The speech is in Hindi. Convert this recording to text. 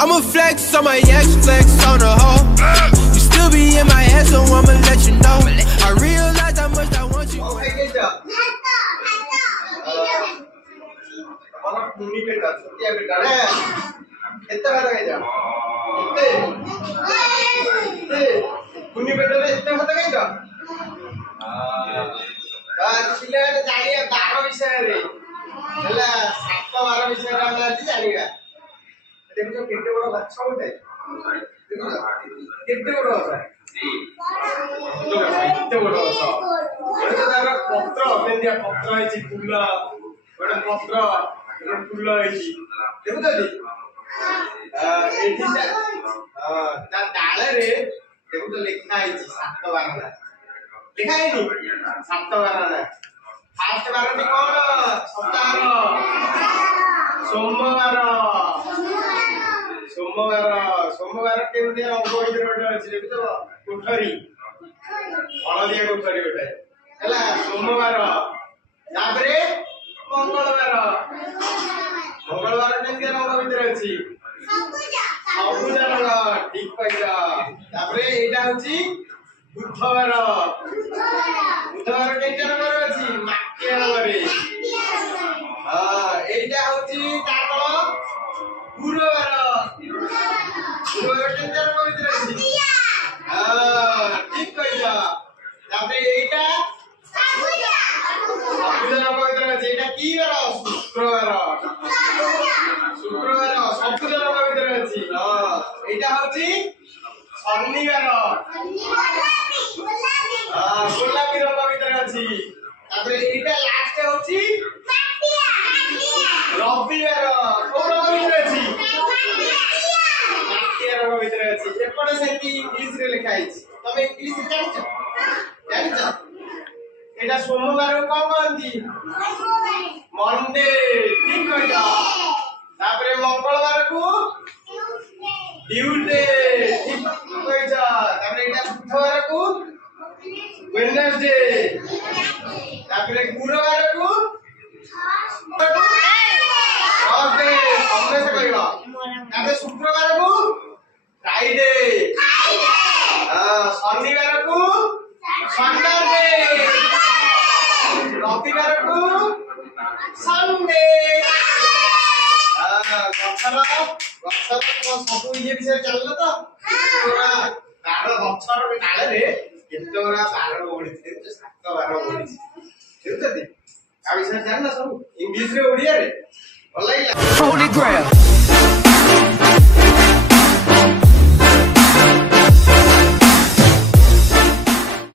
I'ma flex on my ex, flex on the hoe. You still be in my head, so I'ma let you know. I realize how much I want you. सोमवार केमती अंग कोठरी हलदिया कोठरी गोटे है सोमवार मंगलवार मंगलवार केमती रंग भितर अच्छी सबुज रंग ठीक कहला बुधवार बुधवार केमती रंग अच्छी माटिया रंग गुरुवार गुरुवार केमती रंग भितर अच्छी ठीक कहला शुक्रवार शुक्रवार सबुज रंग भितर अच्छी शनिवार गोलापी रंग भितर अच्छी लास्ट रविवार कौ रंग भितर अच्छी माटिया रंग भितर अच्छी एपटे से इंग्लिश रे लिखाई तुम इंग्लिश जान एटा सोमवार को कहंती मंडे ठीक कहला तापरे मंगलवार को ट्यूसडे ठीक कहला तापरे एटा बुधवार को वेडनेसडे तापरे गुरुवार को थर्सडे हमने से कहला तापरे शुक्रवार को फ्राइडे शनिवार को सैटरडे रविवार को संडे सब ये विषय चलना तो बार गचर डाले रे केतोरा 12 ओडी 7 12 ओडी ठीक है आ विषय जानना सब इंग्लिश रे ओडिया रे भल लागला